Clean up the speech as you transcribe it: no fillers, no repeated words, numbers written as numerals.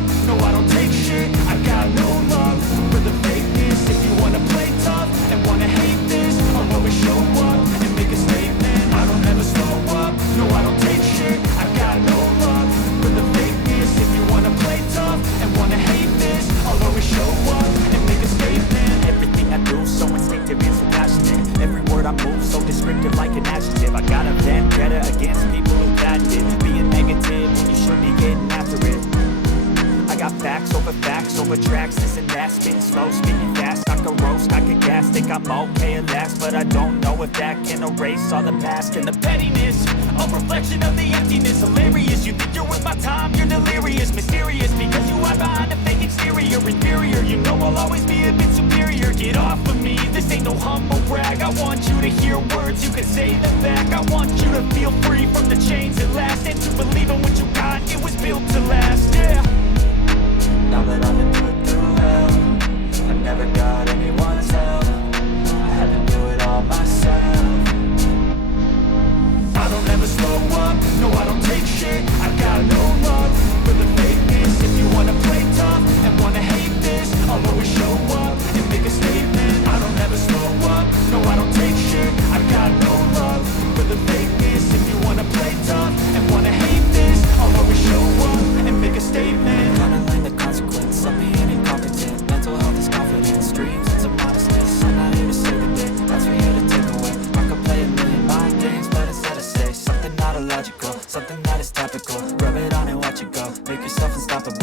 up, no I don't take shit. I got no love for the fakeness. If you wanna play tough and wanna hate this, I'll always show up and make a statement. I don't ever slow up, no I don't take shit. I got no love for the fakeness. If you wanna play tough and wanna hate this, I'll always show up and make a statement. Everything I do so instinctive and so passionate. Every word I move so descriptive like an adjective. I got a vendetta against people who backed it, being negative when you should be getting after it. I got facts over tracks, this and that, spitting slow, spitting fast. I can roast, I can gas, think I'm okay at last, but I don't know if that can erase all the past and the pettiness. A reflection of the emptiness, hilarious. You think you're worth my time, you're delirious, mysterious, because you hide behind a fake exterior, inferior. You know I'll always be a bit superior. Get off of me, this ain't no humble brag. I want you to hear words, you can say them back. I want you to feel free from the chains at last, and to believe in what you got, it was built to last, yeah. Now that I've been put through hell, I never got anyone's help. I had to do it all myself. I don't ever slow up, no I don't take shit. I got no love for the fakeness. If you wanna play tough and wanna hate this, I'll always show up and make a statement. I don't ever slow up, no I don't take shit. I got no love for the fakeness. If you wanna play tough and wanna hate this, I'll always show up and make a statement. Gonna learn the consequence of being incompetent. Mental health is confidence, dreams and some modestness. I'm not here to save the day, that's for you to take away. I could play a million mind games, but instead I say something not illogical, something that is topical. Rub it on and watch it go, make yourself unstoppable.